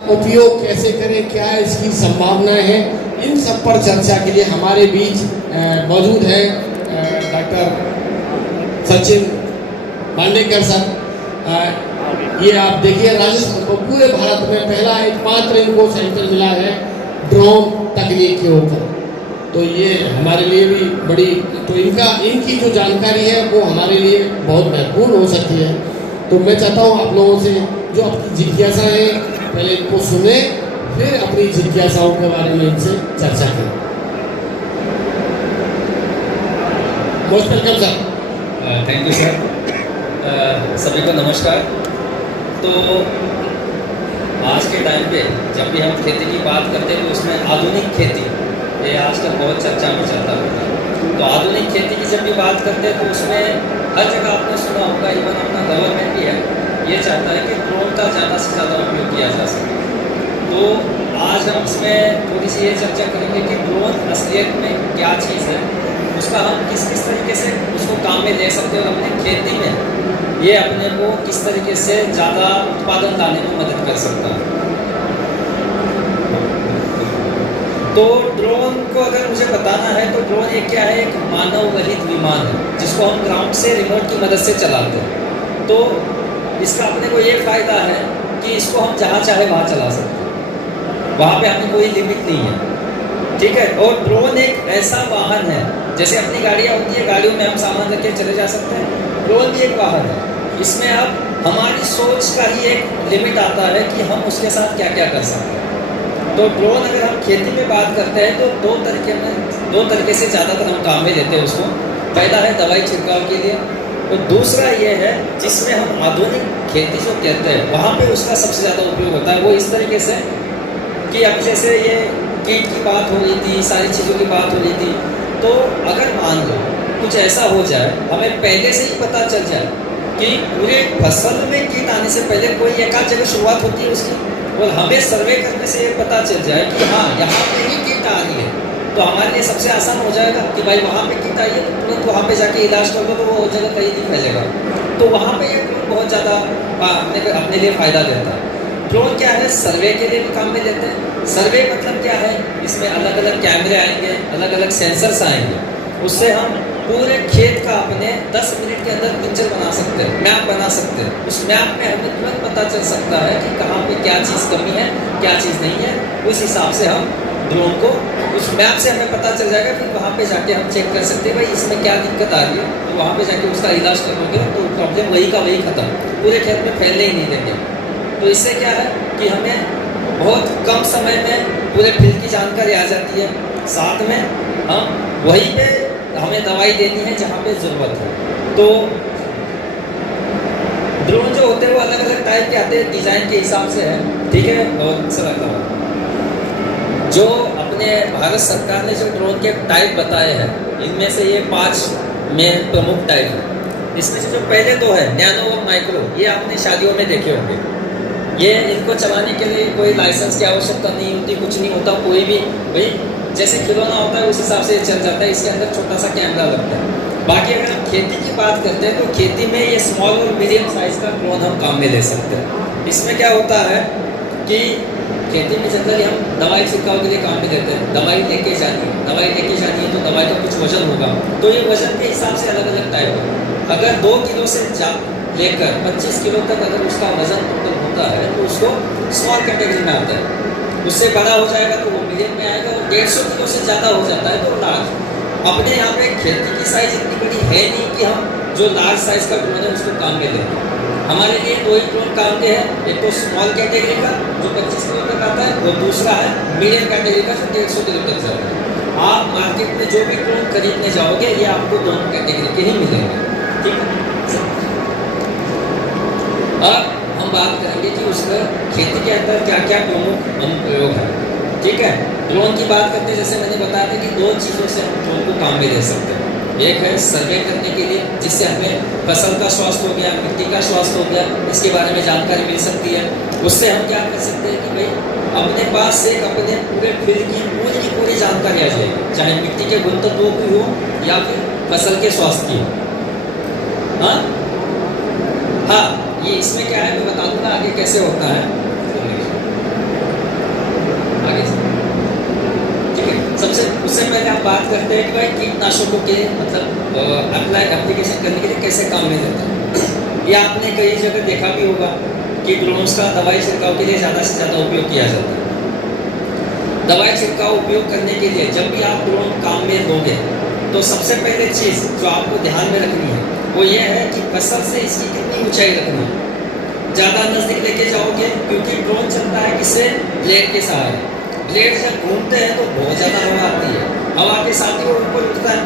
उपयोग कैसे करें, क्या इसकी संभावनाएं हैं, इन सब पर चर्चा के लिए हमारे बीच मौजूद है डॉक्टर सचिन मांडेकर सर। ये आप देखिए, राजस्थान को पूरे भारत में पहला एकमात्र इनको सेंटर मिला है ड्रोन तकनीक के ऊपर। तो ये हमारे लिए भी बड़ी, तो इनकी जो जानकारी है वो हमारे लिए बहुत महत्वपूर्ण हो सकती है। तो मैं चाहता हूँ आप लोगों से जो आपकी जिज्ञासा है पहले इनको सुने, फिर अपनी जिज्ञासाओं के बारे में इनसे चर्चा करें। Most welcome sir. Thank you sir. सभी को नमस्कार। तो आज के टाइम पे जब भी हम खेती की बात करते हैं तो उसमें आधुनिक खेती ये आजकल बहुत चर्चा में चलता है। तो आधुनिक खेती की जब भी बात करते हैं तो उसमें हर जगह आपने सुना होगा, इवन अपना गवर्नमेंट भी है ये चाहता है कि ड्रोन का ज़्यादा से ज़्यादा उपयोग किया जा सके। तो आज हम इसमें थोड़ी सी ये चर्चा करेंगे कि ड्रोन असलियत में क्या चीज़ है, उसका हम किस किस तरीके से उसको काम में ले सकते हैं और अपनी खेती में ये अपने को किस तरीके से ज़्यादा उत्पादन लाने में मदद कर सकता है। तो ड्रोन को अगर मुझे बताना है तो ड्रोन एक क्या है, एक मानव रहित विमान है जिसको हम ग्राउंड से रिमोट की मदद से चलाते हैं। तो इसका अपने को ये फ़ायदा है कि इसको हम जहाँ चाहे वहाँ चला सकते हैं, वहाँ पे हमें कोई लिमिट नहीं है, ठीक है। और ड्रोन एक ऐसा वाहन है, जैसे अपनी गाड़ियाँ होती है, गाड़ियों में हम सामान रख के चले जा सकते हैं, ड्रोन भी एक वाहन है। इसमें अब हमारी सोच का ही एक लिमिट आता है कि हम उसके साथ क्या क्या कर सकते हैं। तो ड्रोन अगर हम खेती में बात करते हैं तो दो तरीके से ज़्यादातर हम काम में लेते हैं उसको। पहला है दवाई छिड़काव के लिए, तो दूसरा ये है जिसमें हम आधुनिक खेती जो कहते हैं वहाँ पे उसका सबसे ज़्यादा उपयोग होता है। वो इस तरीके से कि अब जैसे ये कीट की बात हो रही थी, सारी चीज़ों की बात हो रही थी, तो अगर मान लो कुछ ऐसा हो जाए, हमें पहले से ही पता चल जाए कि पूरे फसल में कीट आने से पहले कोई एक आध जगह शुरुआत होती है उसकी, और हमें सर्वे करने से ये पता चल जाए कि हाँ यहाँ पे ही कीट आ रही है, तो हमारे लिए सबसे आसान हो जाएगा कि भाई वहाँ पे कीट आई है तो तुरंत वहाँ पे जाके इलाज कर दो, तो वो जगह कहीं नहीं फैलेगा। तो वहाँ पे ये ड्रोन बहुत ज़्यादा अपने लिए फ़ायदा देता है। ड्रोन क्या है, सर्वे के लिए भी काम में लेते हैं। सर्वे मतलब क्या है, इसमें अलग अलग कैमरे आएंगे, अलग अलग सेंसर्स आएंगे, उससे हम पूरे खेत का अपने 10 मिनट के अंदर पिक्चर बना सकते हैं, मैप बना सकते हैं। उस मैप में हमें तुरंत पता चल सकता है कि कहाँ पे क्या चीज़ कमी है, क्या चीज़ नहीं है। उस हिसाब से हम ड्रोन को, उस मैप से हमें पता चल जाएगा, फिर वहाँ पे जाके हम चेक कर सकते हैं भाई इसमें क्या दिक्कत आ रही है, तो वहाँ पे जाके उसका इलाज करोगे तो प्रॉब्लम वही का वही ख़त्म, पूरे खेत में फैलने ही नहीं देंगे। तो इससे क्या है कि हमें बहुत कम समय में पूरे फील्ड की जानकारी आ जाती है, साथ में हम वहीं पे हमें दवाई देनी है जहाँ पे ज़रूरत है। तो ड्रोन जो होते हैं वो अलग अलग टाइप के आते हैं, डिज़ाइन के हिसाब से है, ठीक है। और अच्छा लगता है जो अपने भारत सरकार ने जो ड्रोन के टाइप बताए हैं, इनमें से ये 5 मेन प्रमुख टाइप हैं। इसमें से जो पहले 2 है नैनो और माइक्रो, ये आपने शादियों में देखे होंगे। ये इनको चलाने के लिए कोई लाइसेंस की आवश्यकता नहीं होती, कुछ नहीं होता, कोई भी भाई जैसे खिलौना होता है उस हिसाब से चल जाता है। इसके अंदर छोटा सा कैमरा लगता है। बाकी अगर हम खेती की बात करते हैं तो खेती में ये स्मॉल और मीडियम साइज़ का ड्रोन हम काम में ले सकते हैं। इसमें क्या होता है कि खेती में जनरली हम दवाई छिड़काव के लिए काम में लेते हैं, दवाई लेके जानी है तो दवाई का कुछ वजन होगा, तो ये वजन के हिसाब से अलग अलग टाइप है। अगर 2 किलो से लेकर 25 किलो तक अगर उसका वजन टोटल होता है तो उसको स्मॉल कैटेगरी में आता है। उससे बड़ा हो जाएगा तो वो मीडियम में आएगा, और 150 किलो से ज़्यादा हो जाता है तो लार्ज। अपने यहाँ पे खेती की साइज़ इतनी बड़ी है नहीं कि हम जो लार्ज साइज़ का ड्रोन है उसको काम में लें। हमारे लिए 2 ही ड्रोन काम के हैं, एक तो स्मॉल कैटेगरी का जो 25 किलो तक आता है, और दूसरा है मीडियम कैटेगरी का जो 150 किलो तक जाता है। आप मार्केट में जो भी ड्रोन खरीदने जाओगे ये आपको दोनों कैटेगरी के ही मिलेंगे, ठीक है। अब हम बात करेंगे कि उसका खेती के अंदर क्या क्या प्रमुख अनुप्रयोग है, ठीक है। ड्रोन की बात करते हैं, जैसे मैंने बताया था कि 2 चीज़ों से हम ड्रोन को काम में ले सकते हैं। एक है सर्वे करने के लिए, जिससे हमें फसल का स्वास्थ्य हो गया, मिट्टी का स्वास्थ्य हो गया, इसके बारे में जानकारी मिल सकती है। उससे हम क्या कर सकते हैं कि भाई अपने पास से अपने पूरे फील्ड की पूरी जानकारी आ जाएगी, चाहे मिट्टी के गुणतत्वों की हो या फिर फसल के स्वास्थ्य की हो। हाँ, ये इसमें क्या है मैं बता दूँगा आगे कैसे होता है। सबसे पहले हम बात करते हैं कि भाई कीटनाशकों के मतलब एप्लीकेशन करने के लिए कैसे काम में लेता है। ये आपने कई जगह देखा भी होगा कि ड्रोन्स का दवाई छिड़काव के लिए ज़्यादा से ज़्यादा उपयोग किया जाता है। दवाई छिड़काव उपयोग करने के लिए जब भी आप ड्रोन काम में लोगे तो सबसे पहले चीज़ जो आपको ध्यान में रखनी है वो ये है कि फसल से इसकी कितनी ऊंचाई रखनी है। ज़्यादा नज़दीक लेके जाओगे क्योंकि ड्रोन चलता है किससे, ब्लेड के सहारे। ब्लेड जब घूमते हैं तो बहुत ज़्यादा हवा आती है, हवा के साथ ही वो ऊपर उठता है।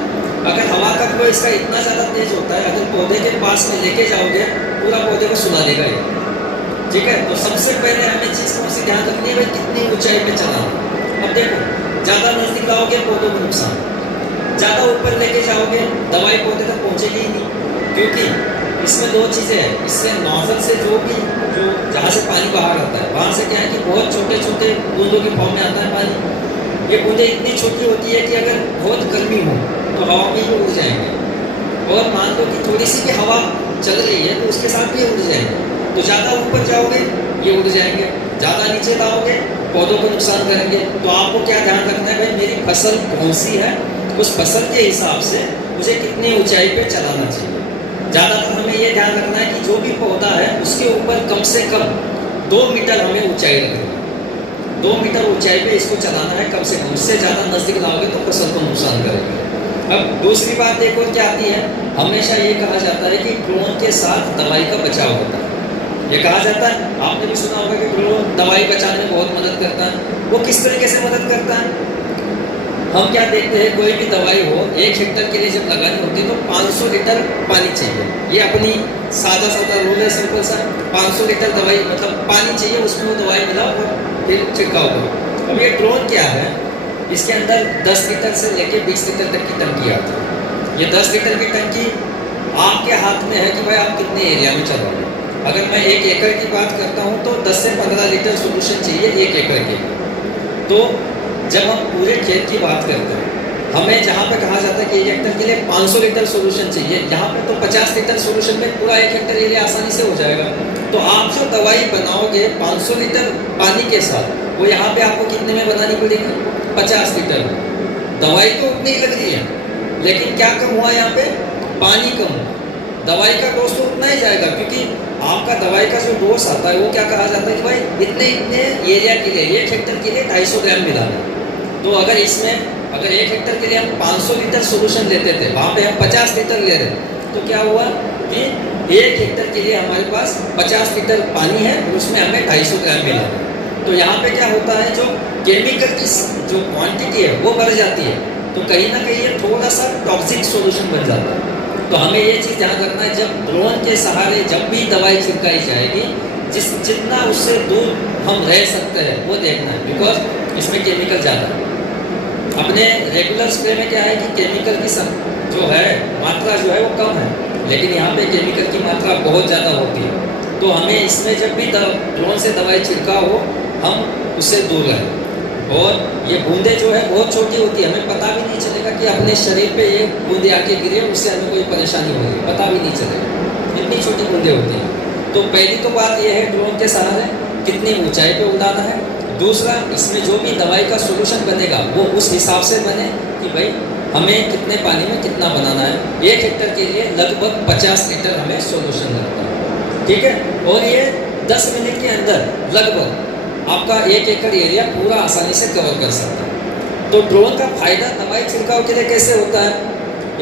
अगर हवा का फ्लो इसका इतना ज़्यादा तेज होता है, अगर पौधे के पास में लेके जाओगे पूरा पौधे को सुला देगा ये, ठीक है। तो सबसे पहले हमें चीज़ कौन सी ध्यान रखनी है भाई, कितनी ऊंचाई पे चलाना। अब देखो ज़्यादा नज़दीक लाओगे पौधों को नुकसान, ज़्यादा ऊपर लेके जाओगे दवाई पौधे तक पहुँचेगी ही नहीं, क्योंकि इसमें दो चीज़ें हैं। इससे नोजल से जो जहाँ से पानी बाहर आता है वहाँ से क्या है कि बहुत छोटे छोटे बूंदों के फॉर्म में आता है पानी। ये बूंदें इतनी छोटी होती है कि अगर बहुत गर्मी हो तो हवा में ही उड़ जाएंगे, और मान लो कि थोड़ी सी भी हवा चल रही है तो उसके साथ भी उड़ जाएंगे। तो ज़्यादा ऊपर जाओगे ये उड़ जाएंगे, ज़्यादा नीचे लाओगे पौधों को नुकसान करेंगे। तो आपको क्या ध्यान रखना है भाई, मेरी फसल कौन सी है, उस फसल के हिसाब से मुझे कितनी ऊंचाई पे चलाना चाहिए। ज़्यादातर हमें ये ध्यान रखना है कि जो भी पौधा है उसके ऊपर कम से कम 2 मीटर हमें ऊंचाई रखनी है। 2 मीटर ऊंचाई पे इसको चलाना है कम से कम। उससे ज़्यादा नज़दीक लाओगे तो फसल को नुकसान करेगा। अब दूसरी बात एक और क्या आती है, हमेशा ये कहा जाता है कि ड्रोन के साथ दवाई का बचाव होता है। ये कहा जाता है, आपने भी सुना होगा कि ड्रोन दवाई बचाने में बहुत मदद करता है। वो किस तरीके से मदद करता है, हम क्या देखते हैं, कोई भी दवाई हो 1 हेक्टेयर के लिए जब लगानी होती है तो 500 लीटर पानी चाहिए। ये अपनी सादा रूल है, सिंपल सा। 500 लीटर दवाई मतलब पानी चाहिए, उसमें वो दवाई मिलाओ और फिर छिड़काव करो। अब ये ड्रोन क्या है, इसके अंदर 10 लीटर से लेके 20 लीटर तक की टंकी आती है। ये 10 लीटर की टंकी आपके हाथ में है कि भाई आप कितने एरिया में चलाओगे। अगर मैं 1 एकड़ की बात करता हूँ तो 10 से 15 लीटर सोल्यूशन चाहिए 1 एकड़ के। तो जब हम पूरे खेत की बात करते हैं, हमें जहाँ पे कहा जाता है कि 1 हेक्टेयर के लिए 500 लीटर सोल्यूशन चाहिए, यहाँ पे तो 50 लीटर सोल्यूशन में पूरा 1 हेक्टेयर एरिया आसानी से हो जाएगा। तो आप जो दवाई बनाओगे 500 लीटर पानी के साथ, वो यहाँ पे आपको कितने में बनानी पड़ेगी, 50 लीटर। दवाई तो उतनी ही लग रही है, लेकिन क्या कम हुआ यहाँ पे, पानी कम हुआ। दवाई का डोज तो उतना ही जाएगा, क्योंकि आपका दवाई का जो डोज आता है वो क्या कहा जाता है कि भाई इतने एरिया के लिए 1 हेक्टेयर के लिए 250 ग्राम मिलाना। तो अगर 1 हेक्टेयर के लिए हम 500 लीटर सोल्यूशन लेते थे, वहाँ पे हम 50 लीटर ले रहे, तो क्या हुआ कि 1 हेक्टेयर के लिए हमारे पास 50 लीटर पानी है, उसमें हमें 250 ग्राम मिला। तो यहाँ पे क्या होता है, जो केमिकल की जो क्वांटिटी है वो बढ़ जाती है, तो कहीं ना कहीं ये थोड़ा सा टॉक्सिक सोल्यूशन बन जाता है। तो हमें ये चीज़ ध्यान रखना है, जब ड्रोन के सहारे जब भी दवाई छिड़काई जाएगी, जितना उससे दूर हम रह सकते हैं वो देखना है, बिकॉज इसमें केमिकल ज़्यादा है। अपने रेगुलर स्प्रे में क्या है कि केमिकल की जो है मात्रा जो है वो कम है, लेकिन यहाँ पे केमिकल की मात्रा बहुत ज़्यादा होती है। तो हमें इसमें जब भी ड्रोन से दवाई छिड़काव हो, हम उससे दूर रहें। और ये बूंदें जो है बहुत छोटी होती है, हमें पता भी नहीं चलेगा कि अपने शरीर पे ये बूंदें आके गिरे, उससे हमें कोई परेशानी होगी, पता भी नहीं चलेगा, इतनी छोटी बूंदें होती हैं। तो पहली तो बात ये है ड्रोन के सहारे कितनी ऊंचाई पे उड़ाना है। दूसरा, इसमें जो भी दवाई का सोल्यूशन बनेगा वो उस हिसाब से बने कि भाई हमें कितने पानी में कितना बनाना है। 1 हेक्टेयर के लिए लगभग 50 लीटर हमें सोल्यूशन लगता है, ठीक है। और ये 10 मिनट के अंदर लगभग आपका 1 एकड़ एरिया पूरा आसानी से कवर कर सकता है। तो ड्रोन का फायदा दवाई छिड़काव के लिए कैसे होता है,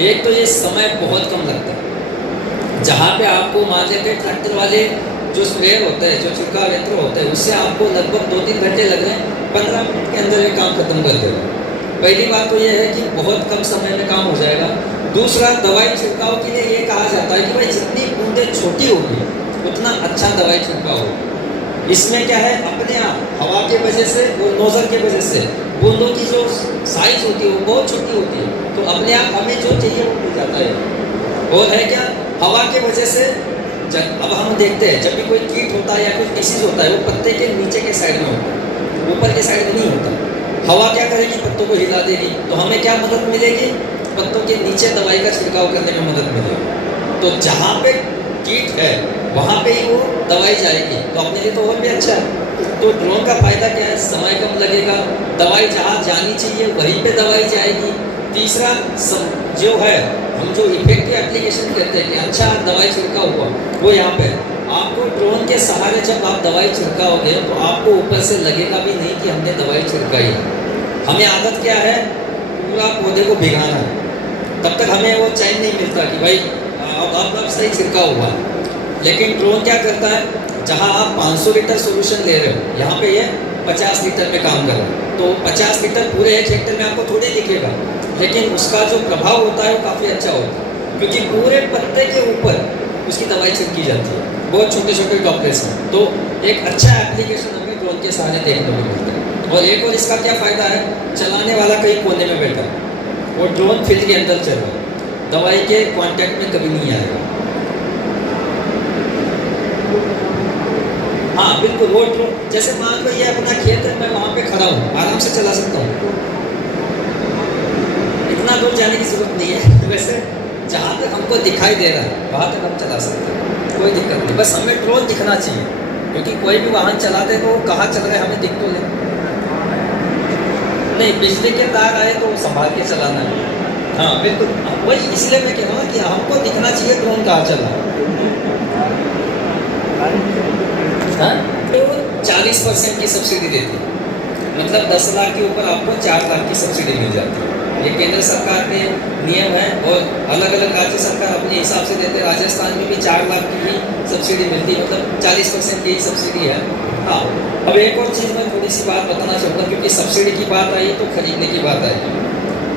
एक तो ये समय बहुत कम लगता है। जहाँ पे आपको मान लेते ट्रैक्टर वाले जो स्प्रेयर होते हैं, जो छिड़काव यंत्र होते हैं, उससे आपको लगभग 2-3 घंटे लग रहे हैं, 15 मिनट के अंदर ये काम खत्म कर देगा। पहली बात तो ये है कि बहुत कम समय में काम हो जाएगा। दूसरा, दवाई छिड़काव के लिए ये कहा जाता है कि भाई जितनी बूंदें छोटी होगी उतना अच्छा दवाई छिड़काव होगा। इसमें क्या है, अपने आप हवा के वजह से और नोजल के वजह से बूंदों की जो साइज होती है वो बहुत छोटी होती है, तो अपने आप हमें जो चाहिए वो मिल जाता है। और है क्या, हवा के वजह से अब हम देखते हैं जब भी कोई कीट होता है या कोई डिसीज होता है, वो पत्ते के नीचे के साइड में होता है, ऊपर के साइड में नहीं होता। हवा क्या करेगी, पत्तों को हिला देगी, तो हमें क्या मदद मिलेगी, पत्तों के नीचे दवाई का छिड़काव करने में मदद मिलेगी। तो जहाँ पे कीट है वहाँ पे ही वो दवाई जाएगी, तो अपने लिए तो और भी अच्छा है। तो ड्रोन का फ़ायदा क्या है, समय कम लगेगा, दवाई जहाँ जानी चाहिए वहीं पे दवाई जाएगी। तीसरा जो है हम जो इफेक्टिव एप्लीकेशन कहते हैं कि अच्छा दवाई छिड़काव हुआ, वो यहाँ पे आपको ड्रोन के सहारे जब आप दवाई छिड़काओगे तो आपको ऊपर से लगेगा भी नहीं कि हमने दवाई छिड़काई है। हमें आदत क्या है, पूरा पौधे को भिगाना है, तब तक हमें वो चैन नहीं मिलता कि भाई अब सही छिड़काव हुआ। लेकिन ड्रोन क्या करता है, जहाँ आप 500 लीटर सोल्यूशन ले रहे हो, यहाँ पे ये 50 लीटर में काम कर रहा है। तो 50 लीटर पूरे 1 हेक्टेयर में आपको थोड़ी दिखेगा, लेकिन उसका जो प्रभाव होता है वो काफ़ी अच्छा होता है, क्योंकि पूरे पत्ते के ऊपर उसकी दवाई छिड़की जाती है, बहुत छोटे छोटे ड्रॉपलेट्स में। तो एक अच्छा एप्लीकेशन हमें ड्रोन के सहारे देखने को मिलता है। और एक और इसका क्या फ़ायदा है, चलाने वाला कहीं कोने में बैठा है और ड्रोन फील्ड के अंदर चल रहा है, दवाई के कांटेक्ट में कभी नहीं आएगा। हाँ बिल्कुल, वो ड्रोन जैसे मान लो ये अपना खेत है, मैं वहाँ पे खड़ा हूँ, आराम से चला सकता हूँ, इतना दूर जाने की जरूरत नहीं है। वैसे जहाँ तक हमको दिखाई दे रहा है वहाँ तक हम चला सकते हैं, कोई दिक्कत नहीं, बस हमें ड्रोन दिखना चाहिए, क्योंकि कोई भी वाहन चलाते तो वो कहाँ चल रहा है हमें दिख तो नहीं, बिजली के तार आए तो संभाल के चलाना है। हाँ बिल्कुल, वही इसलिए मैं कह रहा हूँ कि हमको दिखना चाहिए ड्रोन कहाँ चल रहा है। हाँ तो 40% की सब्सिडी देती है, मतलब 10 लाख के ऊपर आपको 4 लाख की सब्सिडी मिल जाती है। ये केंद्र सरकार के नियम है और अलग अलग राज्य सरकार अपने हिसाब से देते हैं। राजस्थान में भी 4 लाख की ही सब्सिडी मिलती है, मतलब 40% की ही सब्सिडी है। हाँ, अब एक और चीज़ मैं थोड़ी सी बात बताना चाहूँगा, क्योंकि सब्सिडी की बात आई तो खरीदने की बात आई।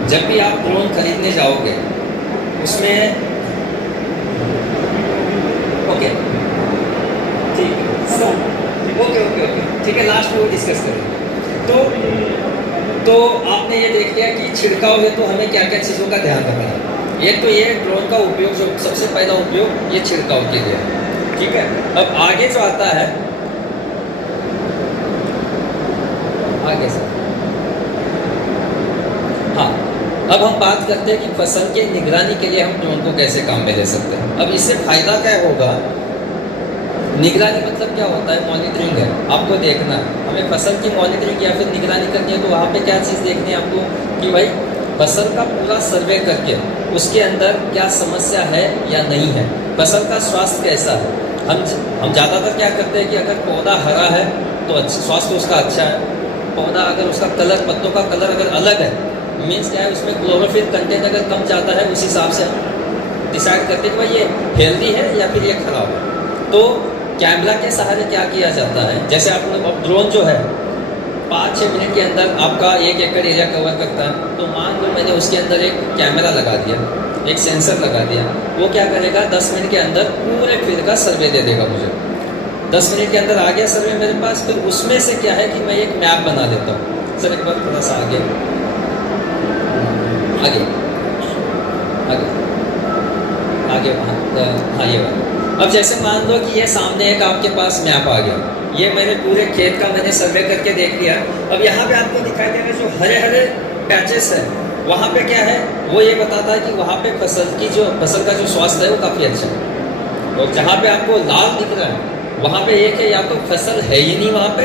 जब भी आप ड्रोन खरीदने जाओगे उसमें ओके ठीक है, ओके ओके ओके ठीक है, लास्ट में वो डिस्कस करेंगे। तो आपने ये देख लिया कि छिड़काव है तो हमें क्या क्या चीज़ों का ध्यान रखना है। एक तो ये ड्रोन का उपयोग, जो सबसे पहला उपयोग ये छिड़काव के लिए है, ठीक है। अब आगे जो आता है, आगे से हाँ, अब हम बात करते हैं कि फसल के निगरानी के लिए हम ड्रोन को कैसे काम में ले सकते हैं। अब इससे फ़ायदा क्या होगा, निगरानी मतलब क्या होता है, मॉनिटरिंग है, आपको देखना है, हमें फसल की मॉनिटरिंग या फिर निगरानी करनी है तो वहाँ पे क्या चीज़ देखनी है आपको कि भाई फसल का पूरा सर्वे करके उसके अंदर क्या समस्या है या नहीं है, फसल का स्वास्थ्य कैसा है। हम ज़्यादातर क्या करते हैं कि अगर पौधा हरा है तो स्वास्थ्य उसका अच्छा है, पौधा अगर उसका कलर, पत्तों का कलर अगर अलग है, मीन्स क्या है उसमें क्लोरोफिल कंटेंट अगर कम जाता है, उस हिसाब से हम डिसाइड करते हैं कि भाई ये हेल्दी है या फिर ये खराब है। तो कैमरा के सहारे क्या किया जाता है, जैसे आप ड्रोन जो है 5-6 मिनट के अंदर आपका 1 एकड़ एरिया कवर करता है, तो मान लो मैंने उसके अंदर एक कैमरा लगा दिया, एक सेंसर लगा दिया, वो क्या करेगा 10 मिनट के अंदर पूरे फील्ड का सर्वे दे देगा मुझे। 10 मिनट के अंदर आ गया सर्वे मेरे पास, फिर उसमें से क्या है कि मैं एक मैप बना देता हूँ। सर एक बार थोड़ा सा आगे आगे आगे आगे हाँ ये वाला। अब जैसे मान लो कि ये सामने एक आपके पास मैप आ गया, ये मैंने पूरे खेत का मैंने सर्वे करके देख लिया। अब यहाँ पे आपको दिखाई दे रहा है जो हरे हरे पैचेस है, वहाँ पे क्या है वो ये बताता है कि वहाँ पे फसल का जो स्वास्थ्य है वो काफ़ी अच्छा है। और जहाँ पे आपको लाल दिख रहा है वहाँ पे एक है या तो फसल है ही नहीं वहाँ पे,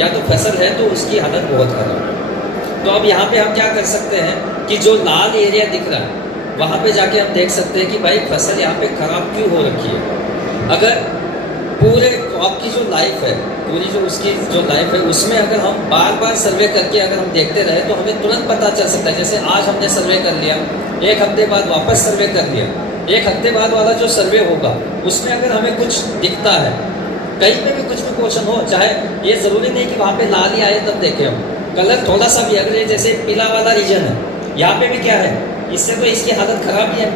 या तो फसल है तो उसकी हालत बहुत खराब है। तो अब यहाँ पे हम क्या कर सकते हैं कि जो लाल एरिया दिख रहा है वहाँ पे जाके हम देख सकते हैं कि भाई फसल यहाँ पे खराब क्यों हो रखी है। अगर पूरे क्रॉप की जो लाइफ है, पूरी जो उसकी जो लाइफ है, उसमें अगर हम बार बार सर्वे करके अगर हम देखते रहे तो हमें तुरंत पता चल सकता है। जैसे आज हमने सर्वे कर लिया, 1 हफ्ते बाद वापस सर्वे कर लिया, 1 हफ्ते बाद वाला जो सर्वे होगा उसमें अगर हमें कुछ दिखता है, कहीं पे भी कुछ भी क्वेश्चन हो, चाहे ये ज़रूरी नहीं कि वहाँ पे लाल ही आए तब देखें हम, कलर थोड़ा सा भी अगर जैसे पीला वाला रीजन है, यहाँ पे भी क्या है, इससे तो इसकी हालत ख़राब ही है,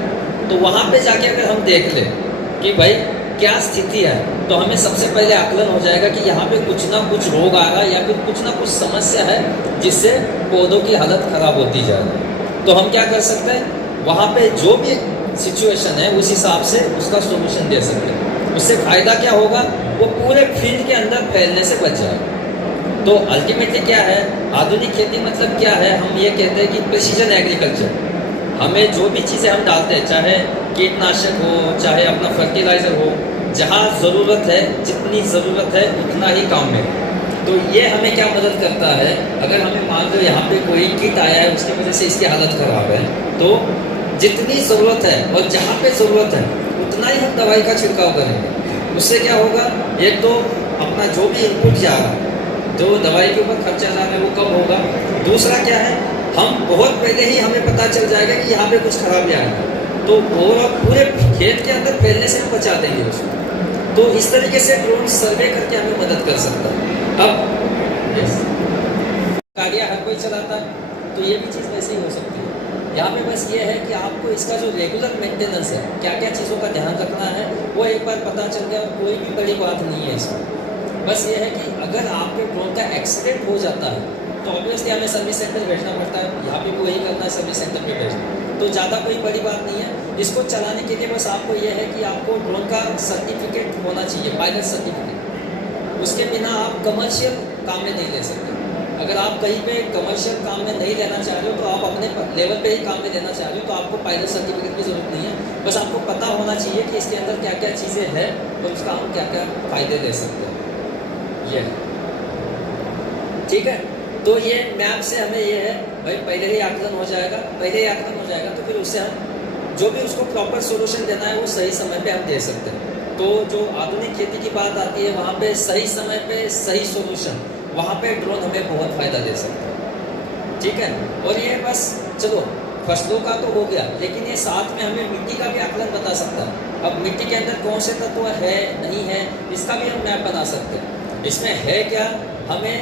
तो वहाँ पे जाके अगर हम देख लें कि भाई क्या स्थिति है, तो हमें सबसे पहले आकलन हो जाएगा कि यहाँ पे कुछ ना कुछ रोग आ रहा है या फिर कुछ ना कुछ समस्या है जिससे पौधों की हालत ख़राब होती जा रही है। तो हम क्या कर सकते हैं, वहाँ पे जो भी सिचुएशन है उस हिसाब से उसका सोल्यूशन दे सकते हैं। उससे फ़ायदा क्या होगा, वो पूरे फील्ड के अंदर फैलने से बच जाएगा। तो अल्टीमेटली क्या है, आधुनिक खेती मतलब क्या है, हम ये कहते हैं कि प्रिसीजन एग्रीकल्चर। हमें जो भी चीज़ें हम डालते हैं, चाहे कीटनाशक हो, चाहे अपना फर्टिलाइज़र हो, जहाँ ज़रूरत है, जितनी ज़रूरत है उतना ही काम में। तो ये हमें क्या मदद करता है, अगर हमें मान लो यहाँ पे कोई कीट आया है, उसकी वजह से इसकी हालत ख़राब है, तो जितनी ज़रूरत है और जहाँ पे ज़रूरत है उतना ही हम दवाई का छिड़काव करेंगे। उससे क्या होगा, एक तो अपना जो भी इनपुट जा रहा है, जो दवाई के ऊपर खर्चा जा रहा है वो कम होगा। दूसरा क्या है, हम बहुत पहले ही हमें पता चल जाएगा कि यहाँ पे कुछ खराबी आएगा, तो पूरे खेत के अंदर फैलने से हम बचा देंगे उसको। तो इस तरीके से ड्रोन सर्वे करके हमें मदद कर सकता है। अब गाड़ियाँ हर कोई चलाता है, तो ये भी चीज़ वैसे ही हो सकती है। यहाँ पे बस ये है कि आपको इसका जो रेगुलर मेंटेनेंस है, क्या क्या चीज़ों का ध्यान रखना है, वो एक बार पता चल गया, कोई भी बड़ी बात नहीं है इसमें। बस ये है कि अगर आपके ड्रोन का एक्सीडेंट हो जाता है तो ऑब्वियसली हमें सर्विस सेंटर भेजना पड़ता है। यहाँ पे भी वही करना है, सर्विस सेंटर पे भेजना, तो ज़्यादा कोई बड़ी बात नहीं है। इसको चलाने के लिए बस आपको ये है कि आपको ड्रोन का सर्टिफिकेट होना चाहिए, पायलट सर्टिफिकेट। उसके बिना आप कमर्शियल काम में नहीं ले सकते। अगर आप कहीं पे कमर्शियल काम में नहीं लेना चाह रहे हो, तो आप अपने लेवल पे ही काम में लेना चाह रहे हो, तो आपको पायलट सर्टिफिकेट की ज़रूरत नहीं है। बस आपको पता होना चाहिए कि इसके अंदर क्या क्या चीज़ें हैं और उसका हम क्या क्या फ़ायदे ले सकते हैं। ये ठीक है, तो ये मैप से हमें ये है भाई, पहले ही आकलन हो जाएगा, तो फिर उससे हम जो भी उसको प्रॉपर सोल्यूशन देना है वो सही समय पे हम दे सकते हैं। तो जो आधुनिक खेती की बात आती है, वहाँ पे सही समय पे सही सोल्यूशन, वहाँ पे ड्रोन हमें बहुत फ़ायदा दे सकता है। ठीक है, और ये बस चलो फसलों का तो हो गया, लेकिन ये साथ में हमें मिट्टी का भी आकलन बता सकता है। अब मिट्टी के अंदर कौन से तत्व है नहीं है, इसका भी हम मैप बना सकते हैं। इसमें है क्या, हमें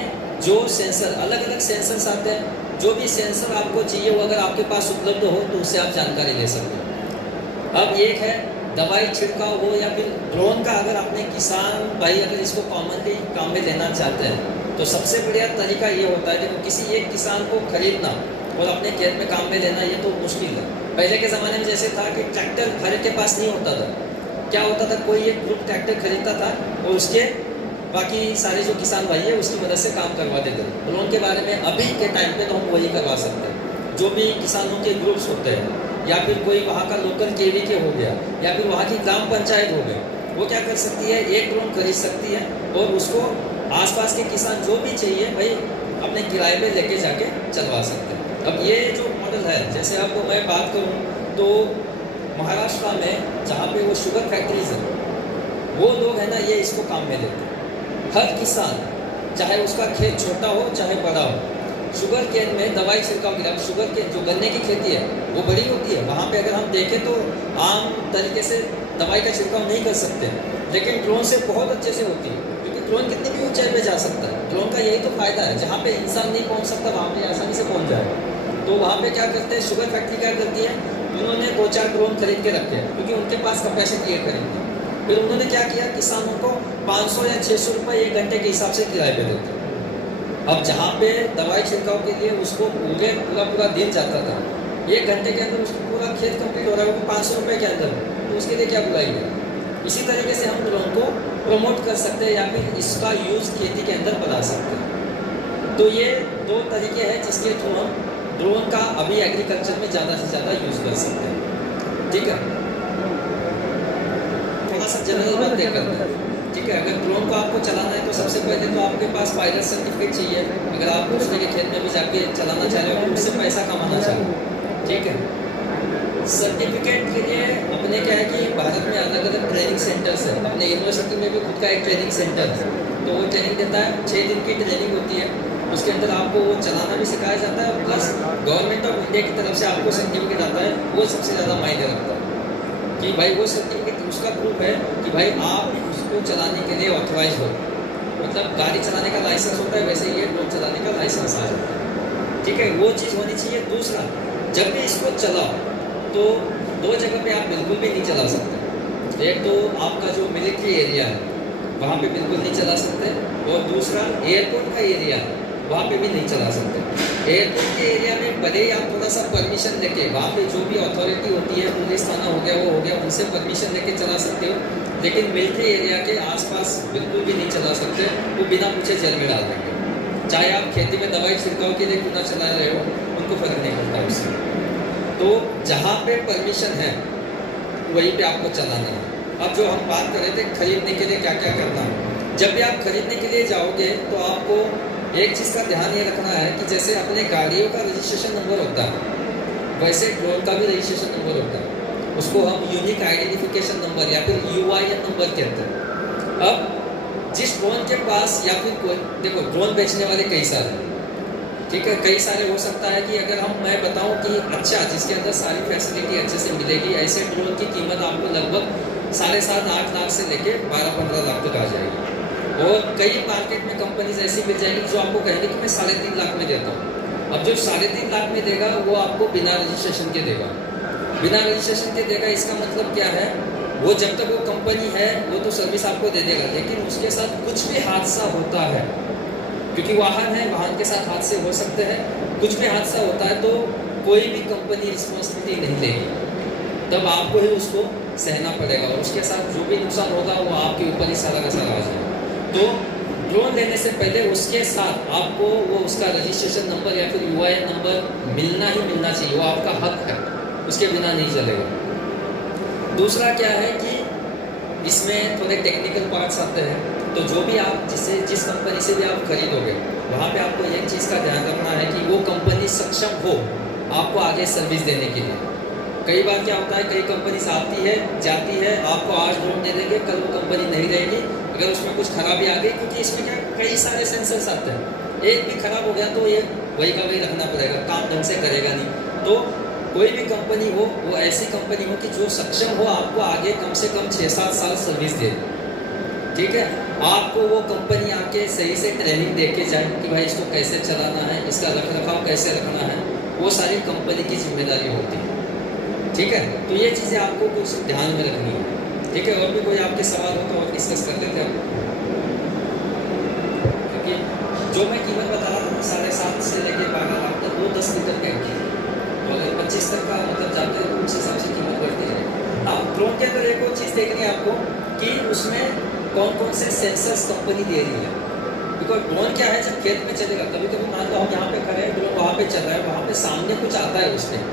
जो सेंसर, अलग अलग सेंसर्स आते हैं, जो भी सेंसर आपको चाहिए वो अगर आपके पास उपलब्ध हो तो उससे आप जानकारी ले सकते हो। अब एक है दवाई छिड़काव हो या फिर ड्रोन का, अगर अपने किसान भाई अगर इसको कॉमनली काम में लेना चाहते हैं तो सबसे बढ़िया तरीका ये होता है कि किसी एक किसान को खरीदना और अपने खेत में काम में लेना, ये तो मुश्किल है। पहले के ज़माने में जैसे था कि ट्रैक्टर हर एक के पास नहीं होता था, क्या होता था, कोई एक ग्रुप ट्रैक्टर खरीदता था और उसके बाकी सारे जो किसान भाई है उसकी मदद से काम करवा देते हैं। ड्रोन के बारे में अभी के टाइम पे तो हम वही करवा सकते हैं। जो भी किसानों के ग्रुप्स होते हैं, या फिर कोई वहाँ का लोकल KVK हो गया, या फिर वहाँ की ग्राम पंचायत हो गया, वो क्या कर सकती है, एक ड्रोन खरीद सकती है और उसको आसपास के किसान जो भी चाहिए भाई अपने किराए पे लेके जाके चलवा सकते हैं। अब ये जो मॉडल है, जैसे आपको मैं बात करूँ तो महाराष्ट्र में जहाँ पे वो शुगर फैक्ट्रीज है, वो लोग है ना, ये इसको काम में लेते हैं। हर किसान, चाहे उसका खेत छोटा हो चाहे बड़ा हो, शुगर केन में दवाई छिड़काव के लिए, शुगर केन जो गन्ने की खेती है वो बड़ी होती है, वहाँ पे अगर हम देखें तो आम तरीके से दवाई का छिड़काव नहीं कर सकते, लेकिन ड्रोन से बहुत अच्छे से होती है, क्योंकि ड्रोन कितनी भी ऊंचाई पे जा सकता है। ड्रोन का यही तो फायदा है, जहाँ पे इंसान नहीं पहुँच सकता वहाँ पे आसानी से पहुँच जाएगा। तो वहाँ पे क्या करते हैं, शुगर फैक्ट्री क्या करती है, उन्होंने 2-4 ड्रोन खरीद के रखे हैं, क्योंकि उनके पास कैपेसिटी है खरीदने। फिर उन्होंने क्या किया, किसानों को 500 या 600 रुपये 1 घंटे के हिसाब से किराए पे देते। अब जहाँ पे दवाई छिड़काव के लिए उसको पूरा दिन जाता था, 1 घंटे के अंदर उसको पूरा खेत कंप्लीट हो रहा है, वो 500 रुपये के अंदर, तो उसके लिए क्या बुलाएंगे। इसी तरीके से हम ड्रोन को प्रमोट कर सकते हैं या फिर इसका यूज़ खेती के अंदर बना सकते हैं। तो ये 2 तरीके हैं जिसके थ्रू हम ड्रोन का अभी एग्रीकल्चर में ज़्यादा से ज़्यादा यूज़ कर सकते हैं। ठीक है, थोड़ा सा जनरल बात करते हैं। ठीक है, अगर ड्रोन को आपको चलाना है तो सबसे पहले तो आपके पास पायलट सर्टिफिकेट चाहिए, अगर आप दूसरे के खेत में भी जाके चलाना चाह रहे हो तो उससे पैसा कमाना चाह रहे हो। ठीक है, सर्टिफिकेट के लिए अपने क्या है कि भारत में अलग अलग ट्रेनिंग सेंटर्स है, अपने यूनिवर्सिटी में भी खुद का एक ट्रेनिंग सेंटर है, तो वो ट्रेनिंग देता है, 6 दिन की ट्रेनिंग होती है। उसके अंदर आपको वो चलाना भी सिखाया जाता है, प्लस गवर्नमेंट ऑफ इंडिया की तरफ से आपको सर्टिफिकेट आता है, वो सबसे ज़्यादा मायने रखता है कि भाई वो सर्टिफिकेट उसका प्रूफ है कि भाई आप उसको चलाने के लिए ऑथराइज हो, मतलब गाड़ी चलाने का लाइसेंस होता है, वैसे ही ये ड्रोन चलाने का लाइसेंस आ जाता है। ठीक है, वो चीज़ होनी चाहिए। दूसरा, जब भी इसको चलाओ तो 2 जगह पे आप बिल्कुल भी नहीं चला सकते। एक तो आपका जो मिलिट्री एरिया है वहाँ पे बिल्कुल नहीं चला सकते, और दूसरा एयरपोर्ट का एरिया वहाँ पे भी नहीं चला सकते। एयरपोर्ट के एरिया में भले ही आप थोड़ा सा परमिशन लेके, वहाँ पे जो भी अथॉरिटी होती है, पुलिस थाना हो गया वो हो गया, उनसे परमिशन लेके चला सकते हो, लेकिन मिलिट्री एरिया के आसपास बिल्कुल भी नहीं चला सकते, वो बिना पूछे जेल में डाल देंगे। चाहे आप खेती में दवाई छिड़काव के लिए क्यों ना चला रहे हो, उनको फर्क नहीं पड़ता उससे। तो जहाँ पे परमिशन है वहीं पे आपको चलाना है। अब जो हम बात कर रहे थे खरीदने के लिए क्या क्या करना है, जब भी आप खरीदने के लिए जाओगे तो आपको एक चीज़ का ध्यान ये रखना है कि जैसे अपने गाड़ियों का रजिस्ट्रेशन नंबर होता है, वैसे ड्रोन का भी रजिस्ट्रेशन नंबर होता है। उसको हम यूनिक आइडेंटिफिकेशन नंबर या फिर UIN नंबर कहते हैं। अब जिस ड्रोन के पास या फिर कोई, देखो ड्रोन बेचने वाले कई सारे हैं, ठीक है, कई सारे हो सकता है कि अगर मैं बताऊं कि अच्छा जिसके अंदर सारी फैसिलिटी अच्छे से मिलेगी, ऐसे ड्रोन की कीमत आपको लगभग 7.5-8 लाख से लेके 12-15 लाख तक आ जाएगी। और कई मार्केट में कंपनीज ऐसी मिल जाएगी जो आपको कहेंगे कि मैं 3.5 लाख में देता हूँ। अब जो 3.5 लाख में देगा वो आपको बिना रजिस्ट्रेशन के देगा। बिना रजिस्ट्रेशन के देगा, इसका मतलब क्या है, वो जब तक वो कंपनी है वो तो सर्विस आपको दे देगा, लेकिन उसके साथ कुछ भी हादसा होता है, क्योंकि वाहन है, वाहन के साथ हादसे हो सकते हैं, कुछ भी हादसा होता है तो कोई भी कंपनी रिस्पॉन्सिबिलिटी नहीं लेगी, तब आपको ही उसको सहना पड़ेगा और उसके साथ जो भी नुकसान होगा वो आपके ऊपर ही सारा का सारा आ जाएगा। तो ड्रोन लेने से पहले उसके साथ आपको वो उसका रजिस्ट्रेशन नंबर या फिर UIN नंबर मिलना ही मिलना चाहिए, वो आपका हक है, उसके बिना नहीं चलेगा। दूसरा क्या है कि इसमें थोड़े टेक्निकल पार्ट्स आते हैं, तो जो भी आप जिस कंपनी से भी आप खरीदोगे वहाँ पे आपको एक चीज़ का ध्यान रखना है कि वो कंपनी सक्षम हो आपको आगे सर्विस देने के लिए। कई बार क्या होता है, कई कंपनीज आती है जाती है, आपको आज ड्रोन दे देंगे, कल वो कंपनी नहीं रहेगी अगर उसमें कुछ खराबी आ गई, क्योंकि इसमें क्या कई सारे सेंसर्स आते हैं, एक भी खराब हो गया तो ये वही का वही रखना पड़ेगा, काम ढंग से करेगा नहीं। तो कोई भी कंपनी हो वो ऐसी कंपनी हो कि जो सक्षम हो आपको आगे कम से कम 6-7 साल सर्विस दे, ठीक है। आपको वो कंपनी आके सही से ट्रेनिंग दे के जाए कि भाई इसको कैसे चलाना है, इसका रख रखाव कैसे रखना है, वो सारी कंपनी की जिम्मेदारी होती है, ठीक है। तो ये चीज़ें आपको कुछ ध्यान में रखनी है, ठीक है। और भी कोई आपके सवाल हो तो और डिस्कस करते थे आप, क्योंकि जो मैं कीमत बता रहा था 7.5 से लेकर 12 लाख तक वो 10 लीटर का है, तो अगर 25 तक का मतलब जाते हैं तो उस हिसाब से कीमत बढ़ती है। अब ड्रोन के अंदर एक और चीज़ देखनी है आपको कि उसमें कौन कौन से सेंसर्स कंपनी दे रही है, बिकॉज ड्रोन क्या है, जब खेत में चलेगा कभी कभी मान लो हम यहाँ पे खड़े हैं, ड्रोन वहाँ पे चल रहा है, वहाँ पे सामने कुछ आता है उसमें,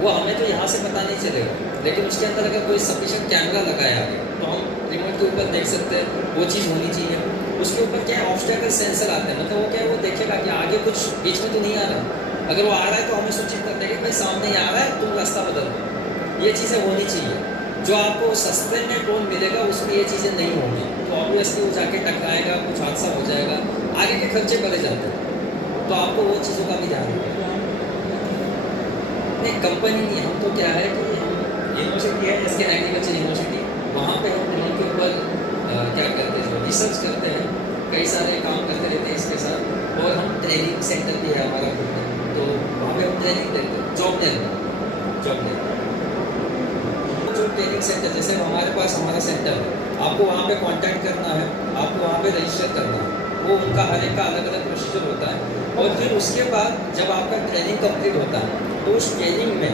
वो हमें तो यहाँ से पता नहीं चलेगा, लेकिन उसके अंदर अगर कोई सफिशिएंट कैमरा लगाया है तो हम रिमोट के ऊपर देख सकते हैं, वो चीज़ होनी चाहिए। उसके ऊपर क्या है, ऑब्स्टेकल सेंसर आते हैं, मतलब वो क्या है, वो देखेगा कि आगे कुछ बीच में तो नहीं आ रहा, अगर वो आ रहा है तो हमें सूचित कर देगा भाई सामने ही आ रहा है, तुम रास्ता बदल दो। ये चीज़ें होनी चाहिए। जो आपको सस्ते में ड्रोन मिलेगा उसमें ये चीज़ें नहीं होंगी, तो ऑब्वियसली वो जाके टकराएगा, कुछ हादसा हो जाएगा, आगे के खर्चे बढ़े जाते हैं, तो आपको वो चीज़ों का भी ध्यान रखना है। नहीं कंपनी नहीं, हम तो क्या है कि यूनिवर्सिटी है SK एग्रीकल्चर यूनिवर्सिटी, वहाँ पे हम ड्रोन के ऊपर क्या करते हैं, रिसर्च करते हैं, कई सारे काम करते रहते हैं इसके साथ, और हम ट्रेनिंग सेंटर भी है हमारा ग्रुप में, तो वहाँ पे हम ट्रेनिंग देते हैं। जॉब जो ट्रेनिंग सेंटर, जैसे हमारे पास हमारा सेंटर है, आपको वहाँ पे कांटेक्ट करना है, आपको वहाँ पे रजिस्टर करना है, वो उनका हर एक का अलग अलग प्रोसीजर होता है। और फिर उसके बाद जब आपका ट्रेनिंग कंप्लीट होता है तो उस ट्रेनिंग में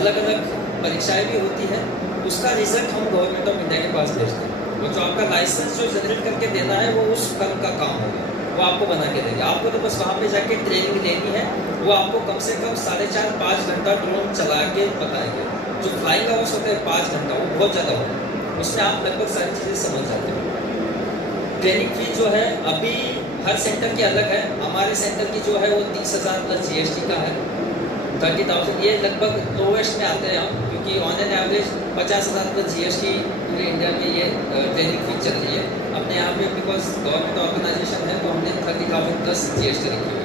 अलग अलग परीक्षाएं भी होती है, उसका रिजल्ट हम गवर्नमेंट ऑफ इंडिया के पास भेजते हैं, और जो आपका लाइसेंस जो जनरेट करके देना है वो उस फर्म का काम होगा, वो आपको बना के देंगे। आपको तो बस वहाँ पे जाके ट्रेनिंग लेनी है, वो आपको कम से कम 4.5-5 घंटा ड्रोन चला के बताएंगे। जो फ्लाइंग आवर्स होते हैं 5 घंटा, वो बहुत ज़्यादा होता है, उसमें आप लगभग सारी चीज़ें समझ जाते हो। ट्रेनिंग फी जो है अभी हर सेंटर की अलग है, हमारे सेंटर की जो है वो 30,000 प्लस GST का है, 30,000, ये लगभग लोवेस्ट में आते हैं हम, क्योंकि on an average 50,000 plus GST पूरे इंडिया में ये ट्रेनिंग फी चल रही है। अपने यहाँ पे बिकॉज गवर्नमेंट ऑर्गेनाइजेशन है तो हमने 30,000 प्लस GST रखी है।